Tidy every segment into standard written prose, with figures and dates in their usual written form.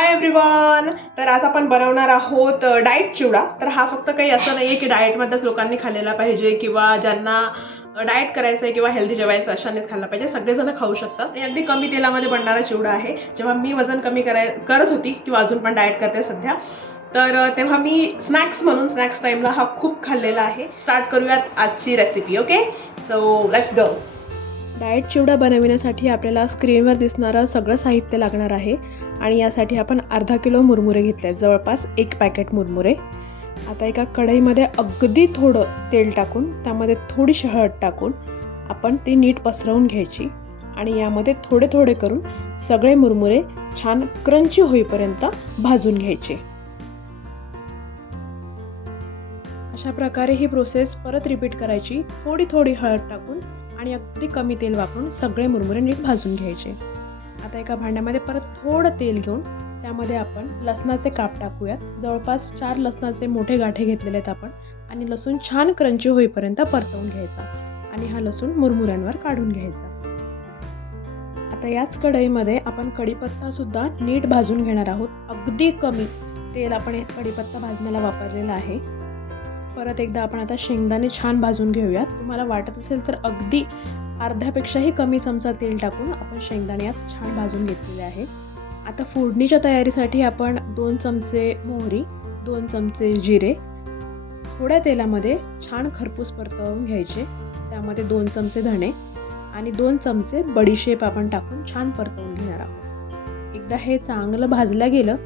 Hi everyone. तर आज आपण बनवणार आहोत डाएट चिवडा. तर हा फक्त काही असं नाही आहे की डाएटमध्येच लोकांनी खाल्लेला पाहिजे किंवा ज्यांना डाएट करायचं आहे किंवा हेल्दी जेवायचं अशानेच खाल्ला पाहिजे. सगळेजण खाऊ शकतात. आणि अगदी कमी तेलामध्ये बनणारा चिवडा आहे. जेव्हा मी वजन कमी करत होती किंवा अजून पण डाएट करते सध्या, तर तेव्हा मी स्नॅक्स टाईमला हा खूप खाल्लेला आहे. स्टार्ट करूयात आजची recipe. Okay, so let's go. Diet chivda बनवण्यासाठी आपल्याला स्क्रीनवर दिसणारं सगळं साहित्य लागणार आहे. आणि यासाठी आपण अर्धा किलो मुरमुरे घेतले आहेत, जवळपास 1 पॅकेट मुरमुरे. आता एका कढईमध्ये अगदी थोडं तेल टाकून त्यामध्ये थोडीशी हळद टाकून आपण ती नीट पसरवून घ्यायची आणि यामध्ये थोडे थोडे करून सगळे मुरमुरे छान क्रंची होईपर्यंत भाजून घ्यायचे. अशा प्रकारे ही प्रोसेस परत रिपीट करायची. थोडी थोडी हळद टाकून आणि अगदी कमी तेल वापरून सगळे मुरमुरे नीट भाजून घ्यायचे. आता एका भांड्यामध्ये परत थोडं तेल घेऊन त्यामध्ये आपण लसणाचे काप टाकूयात. जवळपास 4 लसणाचे मोठे गाठे घेतलेले आहेत आपण. आणि लसूण छान क्रंची होईपर्यंत परतवून घ्यायचा आणि हा लसूण मुरमुऱ्यांवर काढून घ्यायचा. आता याच कढईमध्ये आपण कढीपत्ता सुद्धा नीट भाजून घेणार आहोत. अगदी कमी तेल आपण कढीपत्ता भाजण्याला वापरलेला आहे. परत एकदा आपण आता शेंगदाणे छान भाजून घेऊयात. तुम्हाला वाटत असेल तर अगदी अर्ध्यापेक्षाही कमी चमचा तेल टाकून आपण शेंगदाणे यात छान भाजून घेतलेले आहे. आता फोडणीच्या तयारीसाठी आपण 2 चमचे मोहरी, 2 चमचे जिरे थोड्या तेलामध्ये छान खरपूस परतवून घ्यायचे. त्यामध्ये 2 चमचे धणे आणि 2 चमचे बडीशेप आपण टाकून छान परतवून घेणार आहोत. एकदा हे चांगलं भाजलं गेलं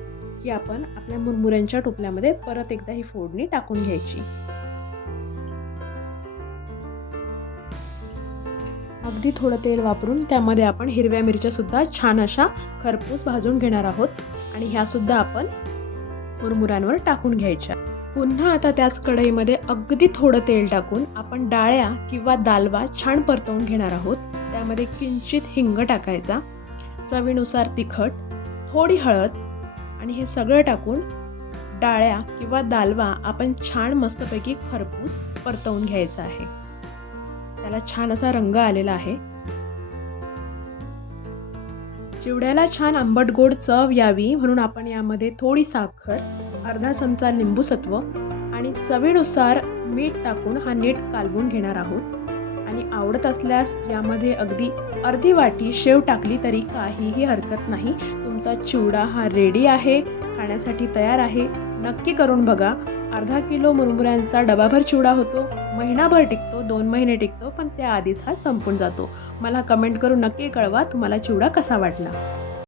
की आपण आपल्या मुरमुऱ्यांच्या टोपल्यामध्ये परत एकदा ही फोडणी टाकून घ्यायची. अगदी थोडं तेल वापरून त्यामध्ये आपण हिरव्या मिरच्या सुद्धा छान अशा खरपूस भाजून घेणार आहोत आणि ह्या सुद्धा आपण मुरमुऱ्यांवर टाकून घ्यायच्या. पुन्हा आता त्याच कढईमध्ये अगदी थोडं तेल टाकून आपण डाळ्या किंवा दालवा छान परतवून घेणार आहोत. त्यामध्ये किंचित हिंग टाकायचा, चवीनुसार तिखट, थोडी हळद आणि हे सगळं टाकून डाळ्या किंवा दालवा आपण छान मस्तपैकी खरपूस परतवून घ्यायचा आहे. त्याला छान असा रंग आलेला आहे. चिवड्याला छान आंबट गोड चव यावी म्हणून आपण यामध्ये थोडी साखर, अर्धा चमचा लिंबूसत्व आणि चवीनुसार मीठ टाकून हा नीट कालवून घेणार आहोत. आणि आवडत असल्यास यामध्ये अगदी अर्धी वाटी शेव टाकली तरी काहीही हरकत नाही. तुमचा चिवडा हा रेडी आहे, खाण्यासाठी तयार आहे. नक्की करून बघा. अर्धा किलो मुरमुऱ्यांचा डबाभर चिवडा होतो. महिनाभर टिकतो, 2 महिने टिकतो, पण त्याआधीच हा संपून जातो. मला कमेंट करून नक्की कळवा तुम्हाला चिवडा कसा वाटला.